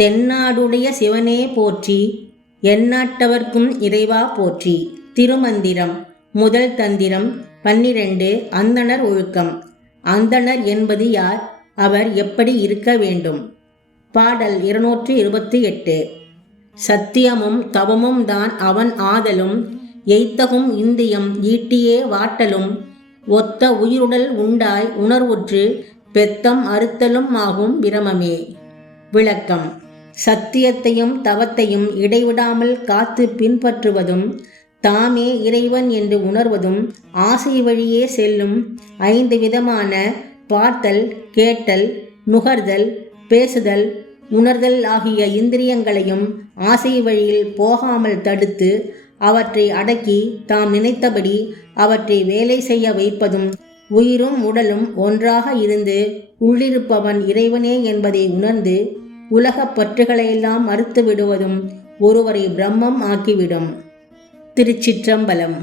தென்னாடுடைய சிவனே போற்றி எந்நாட்டவர்க்கும் இறைவா போற்றி. திருமந்திரம் முதல் தந்திரம் பன்னிரண்டு அந்தணர் ஒழுக்கம். அந்தணர் என்பது யார்? அவர் எப்படி இருக்க வேண்டும்? பாடல் இருநூற்றி இருபத்தி எட்டு. சத்தியமும் தவமும் தான் அவன் ஆதலும் எய்த்தகும் இந்தியம் ஈட்டியே வாட்டலும் ஒத்த உயிருடல் உண்டாய் உணர்வுற்று பெத்தம் அறுத்தலும் ஆகும் பிரமமே. விளக்கம். சத்தியத்தையும் தவத்தையும் இடைவிடாமல் காத்து பின்பற்றுவதும் தாமே இறைவன் என்று உணர்வதும் ஆசை வழியே செல்லும் ஐந்து விதமான பார்த்தல் கேட்டல் நுகர்தல் பேசுதல் உணர்தல் ஆகிய இந்திரியங்களையும் ஆசை வழியில் போகாமல் தடுத்து அவற்றை அடக்கி தாம் நினைத்தபடி அவற்றை வேலை செய்ய வைப்பதும் உயிரும் உடலும் ஒன்றாக இருந்து உள்ளிருப்பவன் இறைவனே என்பதை உணர்ந்து உலகப் பற்றுகளையெல்லாம் மறுத்து விடுவதும் ஒருவரை பிரம்மம் ஆக்கிவிடும். திருச்சிற்றம்பலம்.